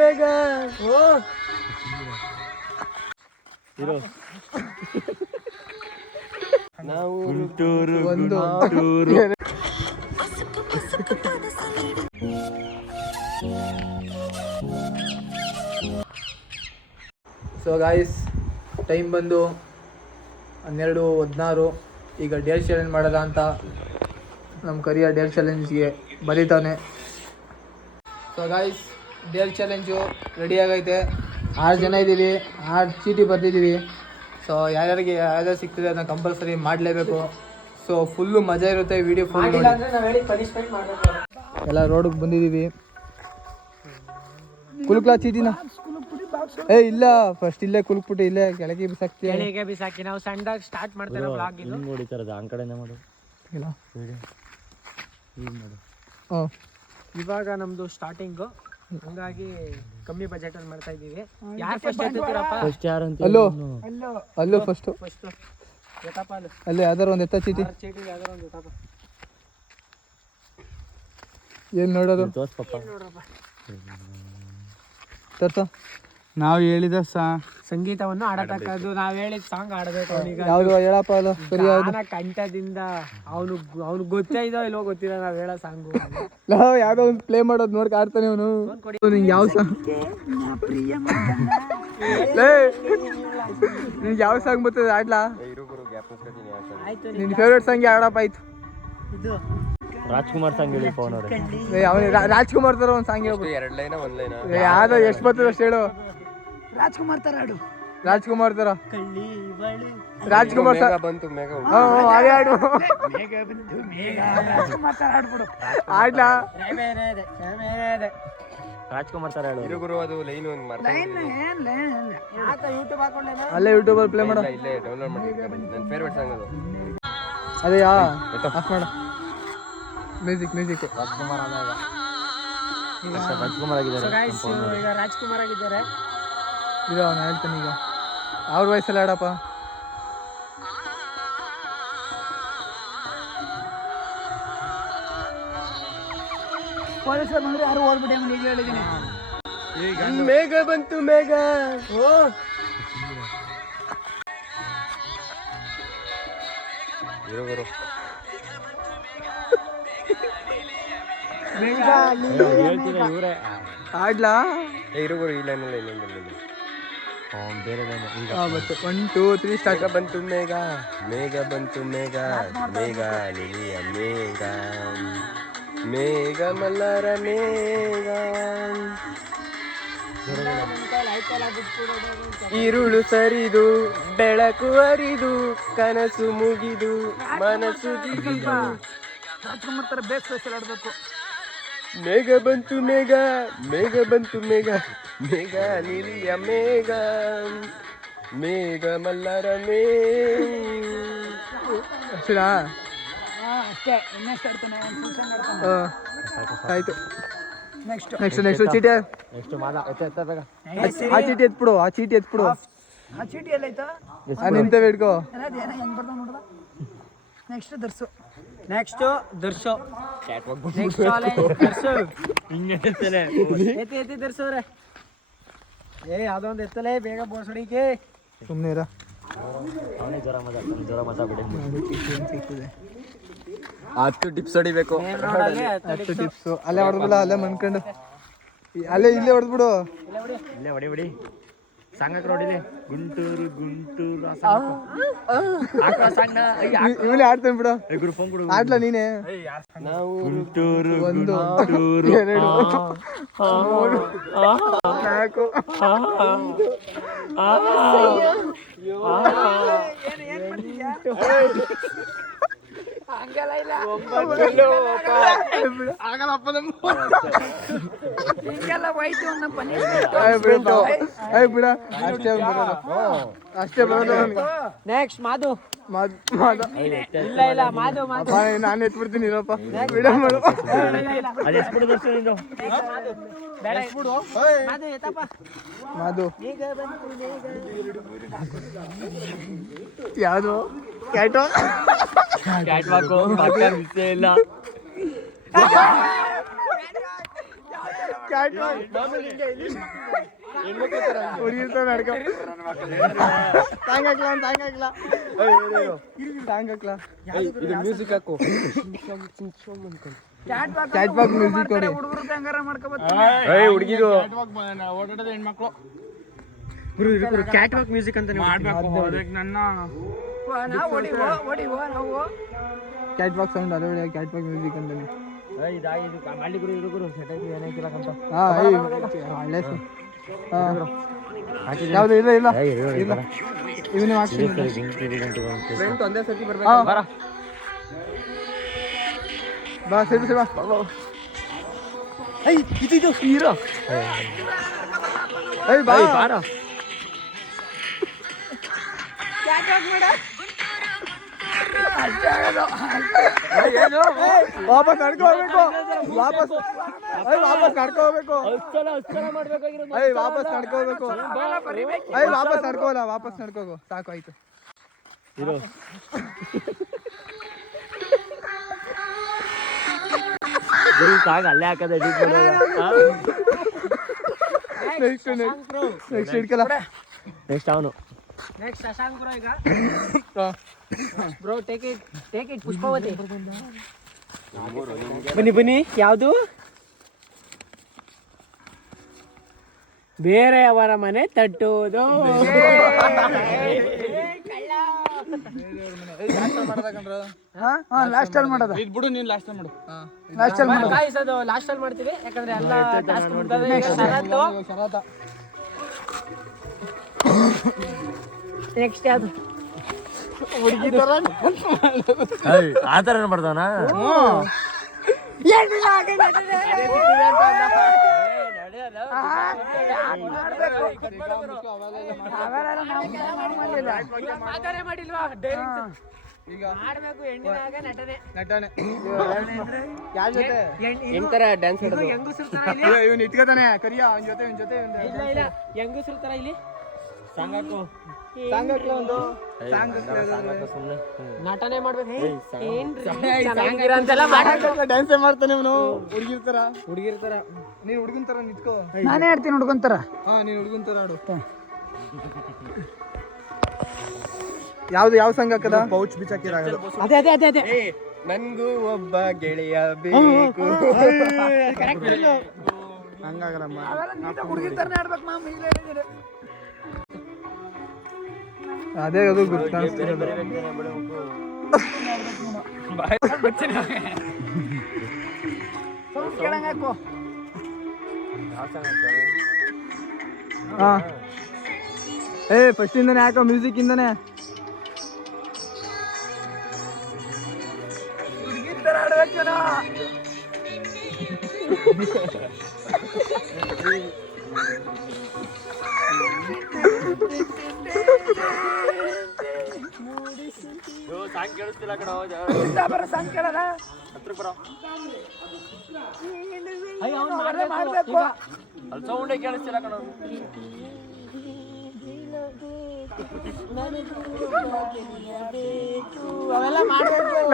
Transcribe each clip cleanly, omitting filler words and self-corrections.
ಮೇಘ ನಾವು ಒಂದು so guys time ಬಂದು 12:16. ಈಗ ಡೇರ್ ಚಾಲೆಂಜ್ ಮಾಡೋದ ಅಂತ ನಮ್ಮ ಕರಿಯ ಡೇರ್ ಚಾಲೆಂಜ್ಗೆ ಬರೀತಾನೆ. So guys dare challenge ready ಆಗೈತೆ. 6 ಜನ ಇದ್ದೀವಿ, 6 ಚೀಟಿ ಬರ್ತಿದ್ದೀವಿ. ಸೊ ಯಾರ್ಯಾರಿಗೆ ಯಾವ್ಯಾವ ಸಿಗ್ತದೆ ಅದನ್ನ ಕಂಪಲ್ಸರಿ ಮಾಡಲೇಬೇಕು. ಸೊ ಫುಲ್ಲು ಮಜಾ ಇರುತ್ತೆ ವಿಡಿಯೋ ಫುಲ್. ಎಲ್ಲ ರೋಡಿಗೆ ಬಂದಿದ್ದೀವಿ. ಕುಲುಕ್ಲಾ ಚೀಟಿನ ಇಲ್ಲ ಫಸ್ಟ್ ಇಲ್ಲೇ ಕುಲುಕ್ಬಿಟ್ಟು ಇಲ್ಲೇ ಕೆಳಗೆ ಬಿಸಾಕಿ ನಾವು ಸಣ್ಣದಾಗಿ ಸ್ಟಾರ್ಟ್ ಮಾಡ್ತಾರೆ ಬ್ಲಾಗ್. ಇದು ನೋಡಿತಾರದ ಆ ಕಡೆನೇ ಮಾಡು ಇಲ್ಲ ಇವಾಗ ನಮ್ದು ಸ್ಟಾರ್ಟಿಂಗ್, ಹಂಗಾಗಿ ಕಮ್ಮಿ ಬಜೆಟ್ ಅಲ್ಲಿ ಮಾಡ್ತಾ ಇದೀವಿ. ಯಾರು ಫಸ್ಟ್ ಎತ್ತೀರಪ್ಪ? ಫಸ್ಟ್ ಯಾರು ಅಂತ ಅಲ್ಲೋ ಫಸ್ಟ್ ಎತ್ತಪ್ಪ ಅಲ್ಲಿ ಯಾವ್ದಾರ ಒಂದು ಎತ್ತ ಚೀಟಿ ಯಾವ್ದಾರ ಒಂದು ಎತ್ತಪ್ಪ. ಏನ್ ನೋಡೋದು ತರ್ತ ನಾವು ಹೇಳಿದ ಸಂಗೀತವನ್ನು ಆಡತಕ್ಕದ್ದು. ನಾವು ಹೇಳಿದ ಸಾಂಗ್ ಆಡಬೇಕು. ಅವನಿಗೆ ಯಾವ್ದು ಹೇಳಪ್ಪ ಅದು ಸರಿ ಯಾವ್ದು ಕಂಠದಿಂದ ಅವ್ನು ಗೊತ್ತೇ ಇದೋ ಇಲ್ವೋ ಗೊತ್ತಿಲ್ಲ ನಾವ್ ಹೇಳೋ ಸಾಂಗು. ನಾವು ಯಾವ್ದೋ ಒಂದು ಪ್ಲೇ ಮಾಡೋದು ನೋಡ್ಕ ಆಡ್ತಾನೆ ಅವನು. ನಿಂಗೆ ಯಾವ ಸಾಂಗ್ ನಿನ್ಗೆ ಯಾವ ಸಾಂಗ್ ಬರ್ತದೆ ಆಡ್ಲಾ? ನಿನ್ ಫೇವ್ರೇಟ್ ಸಾಂಗ್ ಯಾವ್ದಪ್ಪ ಆಯ್ತು? ಇದು ರಾಜ್ಕುಮಾರ್ ಸಾಂಗ್ ಹೇಳಿ ಫೋನ್ ರಾಜ್ಕುಮಾರ್ ತರ ಒಂದು ಸಾಂಗ್ ಹೇಳ್ಬಿಟ್ಟು 2 ಲೈನ್ 1 ಲೈನ್ ಯಾವ್ದು ಎಷ್ಟು ಬರ್ತದೆ ಅಷ್ಟು ಹೇಳು. ರಾಜ್ಕುಮಾರ್ ತರ ಆಡು. ರಾಜ್ಕುಮಾರ್ ತರ ರಾಜ್ಕುಮಾರ್ ಬಂತು ಮೇಘ ಅದೇ ಆಡು. ಆಡ್ಲಾ ರಾಜ್ಕುಮಾರ್ ತರ ಹೇಳು. ಇರುಗುರು ಅದು ಲೈನ್ ಒಂದು ಅಲ್ಲೇ ಯೂಟ್ಯೂಬ್ ಅಲ್ಲಿ ಪ್ಲೇ ಮಾಡು. ಇಲ್ಲೇ ಡೌನ್ಲೋಡ್ ಮಾಡಿ ನನ್ನ ಫೇವರೇಟ್ ಸಾಂಗ್ ಅದು. ಅದೇಯಾ ಆಫ್ ಮಾಡು. ಮ್ಯೂಸಿಕ್ ರಾಜ್ಕುಮಾರ್ ಆದಾಗ ರಾಜ್ಕುಮಾರ್ ಆಗಿದ್ದಾರೆ. ಈಗ ರಾಜ್ಕುಮಾರ್ ಆಗಿದ್ದಾರೆ. ಇದು ಅವನು ಹೇಳ್ತಾನೆ ಈಗ ಅವ್ರ ವಯಸ್ಸಲ್ಲಿ ಆಡಪ್ಪ. ಪೊಲೀಸರು ಬಂದ್ರೆ ಯಾರು ಓಡ್ಬಿಡಿ ಅಂತ ಈಗ ಹೇಳಿದ್ದೀನಿ. ಮೇಘ ಬಂತು ಮೇಘ ಇರುಗುರು ಆಡ್ಲಾ ಇರುಗುರು ಈ ಲೈನಲ್ಲಿ ಬೇರೆ ಈಗ 1 2 3 ಸ್ಟಾರ್ಟ್. ಬಂತು ಮೇಘ ಮೇಘ ಬಂತು ಮೇಘ ಮೇಘ ನಿಲಿಯ ಮೇಘ ಮೇಘ ಮಲ್ಲರ ಮೇಘ ಇರುಳು ಸರಿದು ಬೆಳಕು ಹರಿದು ಕನಸು ಮುಗಿದು ಮನಸ್ಸು ಜಿಗಿದು. ರಾಜ್ಕುಮಾರ್ ತರ ಬೇಸ್ ಸ್ಪೆಷಲ್ ಆಡ್ಬೇಕು. ಮೇಘ ಬಂತು ಮೇಘ ಮೇಘ ಬಂತು ಮೇಘ ಮೇಘ ನಿಲಿಯ ಮೇಘ ಮೇಘ ಮಲ್ಲರ ಮೇಘ ಆಯ್ತು. ನೆಕ್ಸ್ಟ್ ಚೀಟಿ ಆ ಚೀಟಿ ಎತ್ಬಿಡು. ಆ ಚೀಟಿ ಎತ್ಬಿಡು. ಆ ಚೀಟಿ ಎಲ್ಲ ಆಯ್ತಾ ನಿಂತ ಬೇಡ್ಕೋ. ನೆಕ್ಸ್ಟ್ ದರ್ಶು ನೆಕ್ಸ್ಟ್ ಎತ್ತಿ ದರ್ಸೋರೆ. ಯಾವ್ದೋ ಒಂದು ಎತ್ತಲೇ ಬೇಗ ಬೋಸಡಿಕೆ ಸುಮ್ಮನೆ ಇರ. ಜ್ವರ ಮಜಾ ಬಿಡಿ. 10 ಟಿಪ್ಸ್ ಹೊಡಿಬೇಕು. 10 ಟಿಪ್ಸ್ ಅಲ್ಲೇ ಹೊಡೆದ್ಬಿಡ. ಅಲ್ಲೇ ಮನ್ಕೊಂಡು ಅಲ್ಲೇ ಇಲ್ಲೇ ಹೊಡೆದ್ಬಿಡು. ಇಲ್ಲೇ ಹೊಡಿ ಸಾಂಗಕ್ಕೆ ನೋಡಿಲಿ. ಗುಂಟೂರು ಇವನೇ ಆಡ್ತೇನೆ ಬಿಡು. ಆಡ್ಲಾ ನೀನೆ. ನಾವು ಗುಂಟೂರು 1 2 3 ಅಷ್ಟೇ ಬರೋದು. ನೆಕ್ಸ್ಟ್ ಮಾಧು ಇಲ್ಲ ಮಾಧು ನಾನು ಎತ್ಬಿಡ್ತೀನಿ ಇರಪ್ಪ. ವಿಡಿಯೋ ಮಾಡು. ಮಾಧು ಯಾವುದು ಕ್ಯಾಟ್ ವಾಕು ಇಲ್ಲ. ಹುಡುಗಿರ್ತ ನಡ್ಕೊ ಮ್ಯೂಸಿಕ್ ಹಾಕು ಕ್ಯಾಟ್ ವಾಕ್ ಮ್ಯೂಸಿಕ್ ಕೊಡಿ ಹುಡುಗಿರು ಓಡಾಡೋದು ಹೆಣ್ಮಕ್ಳು ಕ್ಯಾಟ್ ವಾಕ್ ಮ್ಯೂಸಿಕ್ ಅಂತ ಮಾಡ್ಬೇಕು ನನ್ನ ಕ್ಯಾಟ್ ವಾಕ್ ಸೌಂಡ್ ಅದೇ ಕ್ಯಾಟ್ ವಾಕ್ ಮ್ಯೂಸಿಕ್ ಅಂತಾನೆ ಯಾವ್ದು ಇಲ್ಲ ಇಲ್ಲ ಇಲ್ಲ ಇವನೇ ಒಂದೇ ಸರ್ತಿ ಬರ್ಬೇಕು ಬಾ ಸರಿ ಬಾ ಇದು ಹೀರೋ ಬಾ ಬಾರ ವಾಪಸ್ ನಡ್ಕೋಬೇಕು ವಾಪಸ್ ನಡ್ಕೋಬೇಕು ವಾಪಸ್ ನಡ್ಕೋಬೇಕು ವಾಪಸ್ ನಡ್ಕೋಲ್ಲ ವಾಪಸ್ ನಡ್ಕೋಗು ಸಾಕು ಆಯ್ತು ಅಲ್ಲೇ ಹಾಕದ ನೆಕ್ಸ್ಟ್ ಹಿಡ್ಕಲ್ಲ ನೆಕ್ಸ್ಟ್ ಅವನು ನೆಕ್ಸ್ಟ್ ಶಶಾಂಕ್ ಬ್ರೋ ಈಗ ಬ್ರೋ ಟೇಕ್ ಇಟ್ ಪುಷ್ಪವತಿ ಬನ್ನಿ ಯಾವುದು ಬೇರೆಯವರ ಮನೆ ತಟ್ಟುವುದು ಲಾಸ್ಟ್ ಅಲ್ಲಿ ಮಾಡೋದು ಬಿಡು ನೀನು ಲಾಸ್ಟ್ ಮಾಡು ಲಾಸ್ಟ್ ಅಲ್ಲಿ ಮಾಡು ಗಾಯ್ಸ್ ಅದು ಲಾಸ್ಟ್ ಅಲ್ಲಿ ಮಾಡ್ತೀವಿ ಯಾಕಂದ್ರೆ ಎಲ್ಲ ಟಾಸ್ಕ್ ಮುಗಿದವೆ ನೆಕ್ಸ್ಟ್ ಯಾವುದು ಹುಡುಗಿ ತರ ಆ ಥರ ಮಾಡ್ದವನ ಮಾಡ್ಬೇಕು ಹೆಣ್ಣಿನಾಗ ನಟನೆ ಯಾರ ಜೊತೆ ಎಂತರ ಡ್ಯಾನ್ಸ್ ಹೆಂಗಸ್ರ ತರ ಇವನ್ ಇಟ್ಕೋತಾನೆ ಕರಿಯ ಅವನ ಜೊತೆ ಇಲ್ಲ ಇಲ್ಲ ಹೆಂಗಸ್ರ ತರ ಇಲ್ಲಿ ಸಾಂಗಾಕು ಸಾಂಗಕ್ಲ ಒಂದು ನಟನೆ ಮಾಡ್ಬೇಕು ಅಂತೆಲ್ಲ ಡ್ಯಾನ್ಸ್ ಮಾಡ್ತಾನೆ ಅವನು ಹುಡುಗಿರ್ತಾರ ನೀನ್ ಹುಡುಗನ್ ತರ ನಿಂತ್ಕೋ ನಾನೇ ಹೇಳ್ತೀನಿ ಹುಡ್ಕೊಂತಾರ ನೀನ್ ಹುಡುಗನ್ ತರ ಆಡು ಯಾವ ಸಂಘ ಹಾಕದ ಪೌಚ್ ಬಿಚ್ಚಾಕಿರಾಗಲ್ಲ ಅದೇ ನನ್ಗೂ ಒಬ್ಬ ಗೆಳೆಯ ಬೇಕು ಹಂಗಾಗಲ್ಲಮ್ಮ ಹುಡುಗಿರ್ ತರನೇ ಆಡ್ಬೇಕು ಮಾಮ್ ಇಲ್ಲ ಹೇಳಿದ್ರೆ ಅದೇ ಅದು ಗುರ್ತು ಕಾಣಿಸ್ತಿರೋದು ಹಾ ಫಸ್ಟ್ ಇಂದಾನೆ ಹಾಕೋ ಮ್ಯೂಸಿಕ್ ಇಂದಾನೆ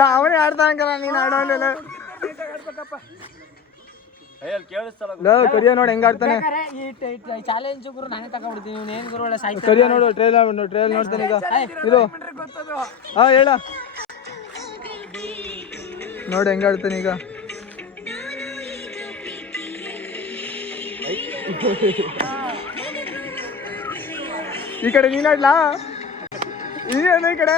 ಅವನೇ ಆಡ್ತಾನಲ್ಲ ನೀನ್ ಆಡೋಲ್ಲ ಕರಿಯ ನೋಡಿ ಹೆಂಗ ಆಡ್ತಾನೆ ಚಾಲೆಂಜ್ ಗುರು ನಾನೇ ತಗೊಂಡ್ಬಿಡ್ತೀನಿ ಇವ್ನು ಏನ್ ಗುರು ಒಳ್ಳೆ ಸಾಯ್ತಾನೆ ಕರಿಯ ನೋಡು ಟ್ರೈಲ್ ನೋಡ್ತಾನೆ ಈಗ ಇದು ಹಾ ಹೇಳ ನೋಡಿ ಹೆಂಗ ಆಡ್ತಾನೆ ಈಗ ಈ ಕಡೆ ನೀನ್ ಆಡ್ಲಾ ಏನು ಈ ಕಡೆ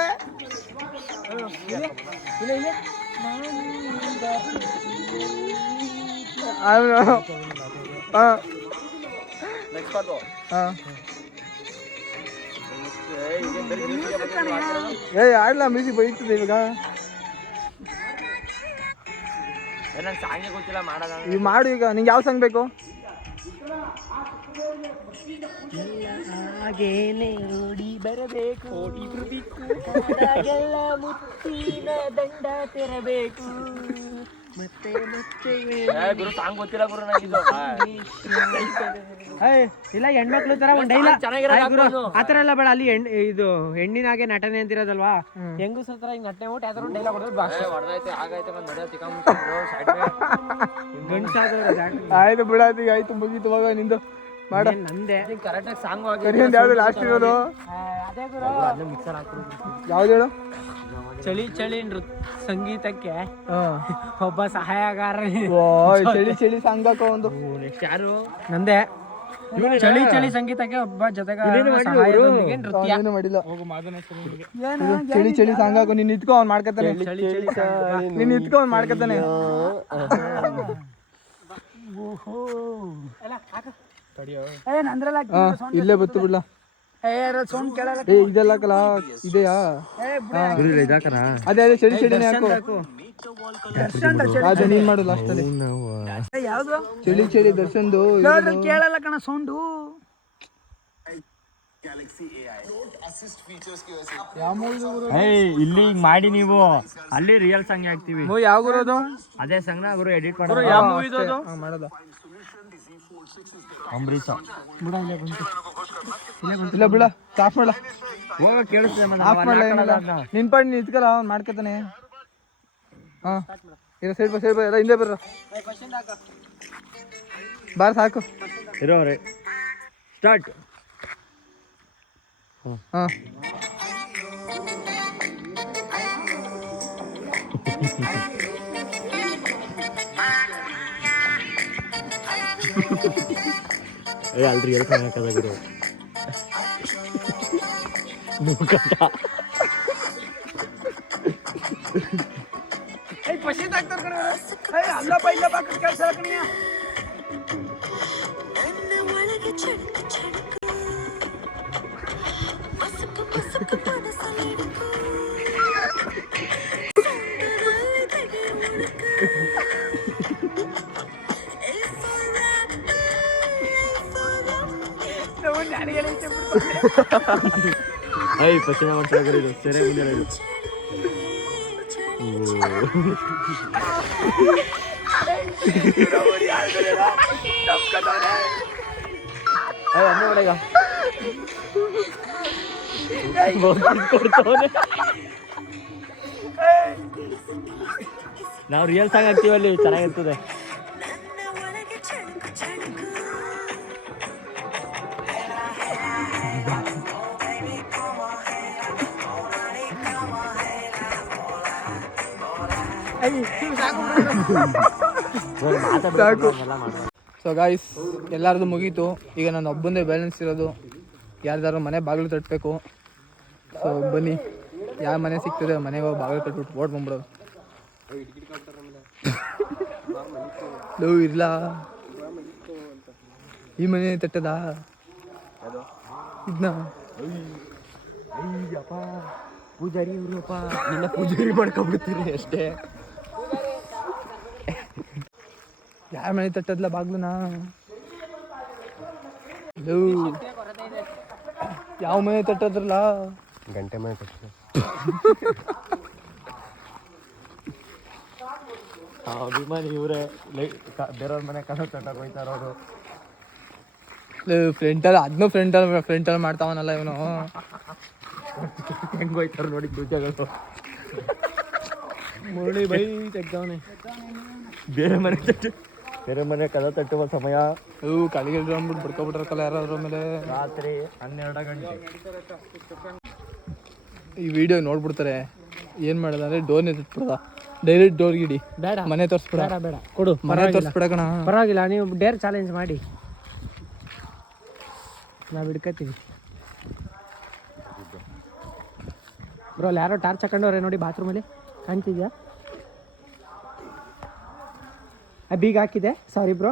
ಆಡ್ಲಾ ಮ್ಯೂಸಿಕ್ ಬೈತದೆ ಇವಾಗ ಈಗ ಮಾಡು ಈಗ ನಿಂಗೆ ಯಾವ ಸಾಂಗ್ ಬೇಕು ಹಾಗೇನೆ ಓಡಿ ಬರಬೇಕು ಎಲ್ಲ ಮುತ್ತಿನ ದಂಡ ತೆರಬೇಕು ಗುರು ಸಾಂಗ್ ಗೊತ್ತಿಲ್ಲ ಗುರು ನನಗಿದು ಇಲ್ಲ ಹೆಣ್ಮಕ್ಳು ತರ ಒಂದ್ ಡೈಲಾಗ್ ಆತರ ಎಲ್ಲ ಬೇಡ ಅಲ್ಲಿ ಇದು ಹೆಣ್ಣಿನಾಗೆ ನಟನೆ ಅಂತಿರೋದಲ್ವಾ ಹೆಂಗಸ ಹತ್ರ ಹಿಂಗ್ ನಟನೆ ಊಟ ಯಾವ್ದಾರ ಡೈಲಾಗ್ ಹೊಡೆದೈತೆ ಆಗೈತೆ ಬಂದ್ ನಡೆಯೋ ಆಯ್ತು ಬಿಡಾತಿ ಆಯ್ತು ಮುಗೀತು ಇವಾಗ ನಿಂದು ಮಾಡ ನಂದೆ ಕರೆಕ್ಟಾಗಿ ಸಾಂಗ್ ಕರಿಯೊಂದು ಯಾವ್ದು ಲಾಸ್ಟ್ ಇರೋದು ಅದೇ ಗುರು ಮಿಕ್ಸರ್ ಹಾಕ್ರು ಯಾವ್ದು ಹೇಳು ಚಳಿ ಚಳಿ ಸಂಗೀತಕ್ಕೆ ಒಬ್ಬ ಸಹಾಯಗಾರ ಚಳಿ ಚಳಿ ಸಾಂಗ್ ಹಾಕೋ ಒಂದು ನೆಕ್ಸ್ಟ್ ಯಾರು ನಂದೆ ಚಳಿ ಚಳಿ ಸಂಗೀತಕ್ಕೆ ಒಬ್ಬ ಜೊತೆಗಾರ ಸಹಾಯದೊಂದಿಗೆ ನೃತ್ಯ ಏನು ಮಾಡಿಲ್ಲ ಚಳಿ ಚಳಿ ಸಾಂಗ್ ಹಾಕೋ ನೀನ್ ನಿತ್ಕೊ ಅವ್ನು ಮಾಡ್ಕೊತಾನೆ ನೀನ್ ನಿತ್ಕೊ ಅವ್ನು ಮಾಡ್ಕೊತಾನೆ ಇಲ್ಲೇ ಬತ್ತು ಬಿಡ್ಲ ಏ ಇದೆಲ್ಲ ಕಲ ಇದೆಯಾ ಅದೇ ಅದೇ ಚಳಿ ಚಳಿನೇ ಹಾಕು ಅದೇ ನೀನ್ ಮಾಡು ಲಾಸ್ಟ್ ಅಲ್ಲಿ ಚಳಿ ಚಳಿ ದರ್ಶನ್ದು ಕೇಳಲ್ಲ ಕಣ ಸೌಂಡು ಇಲ್ಲಿ ಮಾಡಿ ನೀವು ಅಲ್ಲಿ ರಿಯಲ್ ಸಾಂಗ್ ಹಾಕ್ತಿವಿ ಯಾವ ಗುರು ಅದೇ ಸಾಂಗ್ ನ ಗುರು ಎಡಿಟ್ ಮಾಡೋದು ಮಾಡೋದ ಅಂಬರೀಷ ಇಲ್ಲ ಬಿಡ ಆಫ್ ಮಾಡಲ ಹೋಗ ಕೇಳಿಸ್ತೀವಿ ಆಫ್ ಮಾಡಲ ನಿನ್ ಪಾಡಿ ನೀನ್ ಇಟ್ಕಲ್ಲ ಅವ್ನು ಮಾಡ್ಕೊತಾನೆ ಹಾ ಇರೋ ಸೈಡ್ ಬಾ ಸೈಡ್ ಬಾ ಎಲ್ಲ ಹಿಂದೆ ಬರ್ರ ಬಾರ ಸಾಕು ಇರೋವ್ರೆ ಸ್ಟಾರ್ಟ್ ಹಾ ಅಲ್ರಿ ಎಲ್ಲ ಹಾಕದ ಗುರು ಪಶ್ಚಿಮ ಮಾಡ್ತಾರೆ ಸೆರೆ ಮುಂದೆ ನಾವು ರಿಯಲ್ ಸಾಂಗ್ ಹಾಕ್ತೀವಲ್ಲಿ ಚೆನ್ನಾಗಿರ್ತದೆ ಸಾಕು ಸೊ ಗಾಯ್ಸ್ ಎಲ್ಲರದು ಮುಗೀತು ಈಗ ನಾನು ಒಬ್ಬಂದೇ ಬ್ಯಾಲೆನ್ಸ್ ಇರೋದು ಯಾರ್ದಾರು ಮನೆ ಬಾಗಿಲು ತಟ್ಟಬೇಕು ಸೊ ಬನ್ನಿ ಯಾರ ಮನೆ ಸಿಗ್ತದೆ ಮನೆಗೆ ಹೋಗಿ ಬಾಗಿಲು ತಟ್ಬಿಟ್ಟು ಓಟ್ ಬಂದ್ಬಿಡೋದು ಇಲ್ಲ ಈ ಮನೆ ತಟ್ಟದ ಇದನ್ನ ಪೂಜಾರಿ ಇವ್ರಪ್ಪ ನಿನ್ನ ಪೂಜಾರಿ ಮಾಡ್ಕೊಬಿಡ್ತೀರಿ ಅಷ್ಟೇ ಯಾರ ಮನೆ ತಟ್ಟದ್ಲ ಬಾಗ್ಲುನಾ ಯಾವ ಮನೆ ತಟ್ಟದ್ರಲ್ಲ ಗಂಟೆ ಮನೆ ತಟ್ಟ ಅಭಿಮಾನಿ ಇವರೇ ಬೇರೆಯವ್ರ ಮನೆ ಕಸ ತಟ್ಟಕ್ಕೆ ಹೋಯ್ತಾರ ಅವರು ಫ್ರಂಟಲ್ಲಿ ಅದನ್ನೂ ಫ್ರಂಟಲ್ಲಿ ಮಾಡ್ತಾವನಲ್ಲ ಇವನು ಹೆಂಗ್ ಹೋಯ್ತಾರ ನೋಡಿ ಪೂಜೆಗಳು ಮುರಳಿ ಬೈ ತೆಗ್ದವನೆ ಬೇರೆ ಮನೆ ಕದ ತಟ್ಟುವ ಸಮಯ ಕಳಿಗೆ ಅಂದ್ಬಿಟ್ಟು ಬಿಡ್ಕೊಬಿಟ್ರಕ್ಕಲ್ಲ ಯಾರಾದ್ರ ಮೇಲೆ ರಾತ್ರಿ 12 ಗಂಟೆ ಈ ವಿಡಿಯೋ ನೋಡ್ಬಿಡ್ತಾರೆ ಏನು ಮಾಡೋದು ಅಂದರೆ ಡೋರ್ನೇ ತಟ್ಬಿಡ್ದ ಡೈರೆಕ್ಟ್ ಡೋರ್ ಗಿಡಿ ಬೇಡ ಮನೆ ತೋರಿಸ್ಬಿಡ ಬೇಡ ಕೊಡು ಮನೆ ತೋರಿಸ್ಬಿಡ ಕಣ ಪರವಾಗಿಲ್ಲ ನೀವು ಡೇರ್ ಚಾಲೆಂಜ್ ಮಾಡಿ ನಾವು ಹಿಡ್ಕತ್ತೀವಿ ಬ್ರೋ ಅಲ್ಲಿ ಯಾರೋ ಟಾರ್ಚ್ ಹಾಕೊಂಡವ್ರೆ ನೋಡಿ ಬಾತ್ರೂಮಲ್ಲಿ ಕಾಣ್ತಿದ್ಯಾ ಬೀಗ ಹಾಕಿದೆ ಸಾರಿ ಬ್ರೋ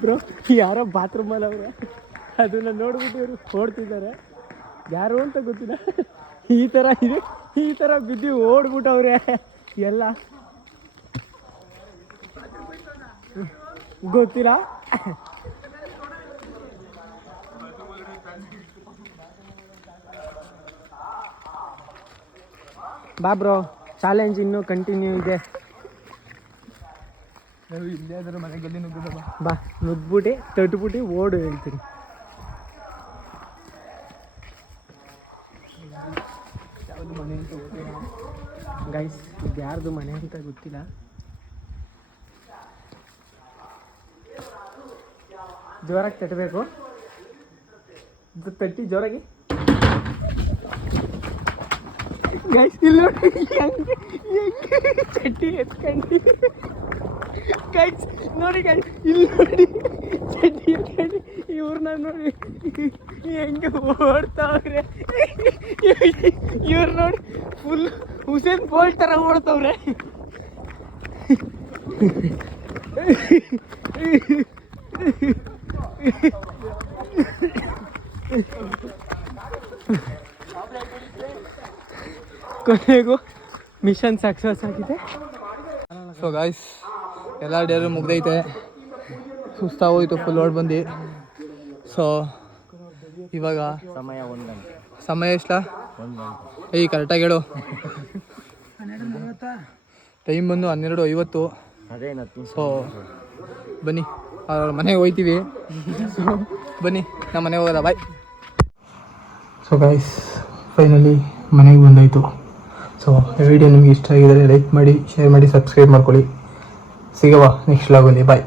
ಬ್ರೋ ಯಾರೋ ಬಾತ್ರೂಮಲ್ಲಿ ಅವ್ರೆ ಅದನ್ನ ನೋಡ್ಬಿಟ್ಟು ಇವರು ಓಡ್ತಿದ್ದಾರೆ ಯಾರು ಅಂತ ಗೊತ್ತಿಲ್ಲ ಈ ಥರ ಬಿದ್ದು ಓಡ್ಬಿಟ್ಟವ್ರೆ ಎಲ್ಲ ಗೊತ್ತಿಲ್ಲ ಬಾ ಬ್ರೋ, ಚಾಲೆಂಜ್ ಇನ್ನೂ ಕಂಟಿನ್ಯೂ ಇದೆ. ಇಲ್ಲೇ ಆದ್ರೆ ಮನೆಗೆ ಎಲ್ಲಿ ನುಗ್ಗುದ ಬಾ, ನುಗ್ಬಿಟ್ಟು ತಟ್ಬಿಟ್ಟು ಓಡು ಹೇಳ್ತೀನಿ. ಯಾವುದು ಮನೆ ಅಂತ ಗೊತ್ತಿಲ್ಲ ಗೈಸ್, ಇದು ಯಾರ್ದು ಮನೆ ಅಂತ ಗೊತ್ತಿಲ್ಲ. ಜೋರಾಗಿ ತಟ್ಟಬೇಕು, ತಟ್ಟಿ ಜೋರಾಗಿ. ಗೈಸ್ ಇಲ್ಲಿ ನೋಡಿ ಹೆಂಗೆ ಚಟ್ಟಿ ಎತ್ಕೊಂಡು. ಗೈಸ್ ನೋಡಿ ಗೈಸ್, ಇಲ್ಲಿ ನೋಡಿ ಚಟ್ಟಿ ಎತ್ಕೊಂಡು ಇವ್ರನ್ನ ನೋಡಿ ಹೆಂಗೆ ಓಡ್ತಾವ್ರೆ. ಇವ್ರು ನೋಡಿ ಫುಲ್ ಹುಸೇನ್ ಬೋಲ್ಟ್ ಥರ ಓಡ್ತಾವ್ರೆ. ಕೊನೆಗೂ ಮಿಷನ್ ಸಕ್ಸಸ್ ಆಗಿದೆ. ಸೊ ಗಾಯ್ಸ್, ಎಲ್ಲ ಡೇರು ಮುಗ್ದೈತೆ, ಸುಸ್ತಾಗೋಯ್ತು ಫುಲ್ ಓಡ್ ಬಂದು. ಸೊ ಇವಾಗ ಸಮಯ 1 ಗಂಟೆ. ಸಮಯ ಎಷ್ಟ? 1 ಗಂಟೆ. ಏಯ್ ಕರೆಕ್ಟಾಗಿ ಹೇಳು. ಟೈಮ್ ಬಂದು 12:50. ಅದೇನತ್ತು. ಸೊ ಬನ್ನಿ, ಅವ್ರ ಮನೆಗೆ ಹೋಗ್ತೀವಿ. ಸೊ ಬನ್ನಿ, ನಮ್ಮ ಮನೆಗೆ ಹೋಗೋದ. ಬಾಯ್. ಸೊ ಗೈಸ್, ಫೈನಲಿ ಮನೆಗೆ ಬಂದಾಯಿತು. ಸೊ ಈ ವಿಡಿಯೋ ನಿಮಗೆ ಇಷ್ಟ ಆಗಿದರೆ ಲೈಕ್ ಮಾಡಿ, ಶೇರ್ ಮಾಡಿ, ಸಬ್ಸ್ಕ್ರೈಬ್ ಮಾಡ್ಕೊಳ್ಳಿ. ಸಿಗವಾ ನೆಕ್ಸ್ಟ್ ವ್ಲಾಗಲ್ಲಿ. ಬಾಯ್.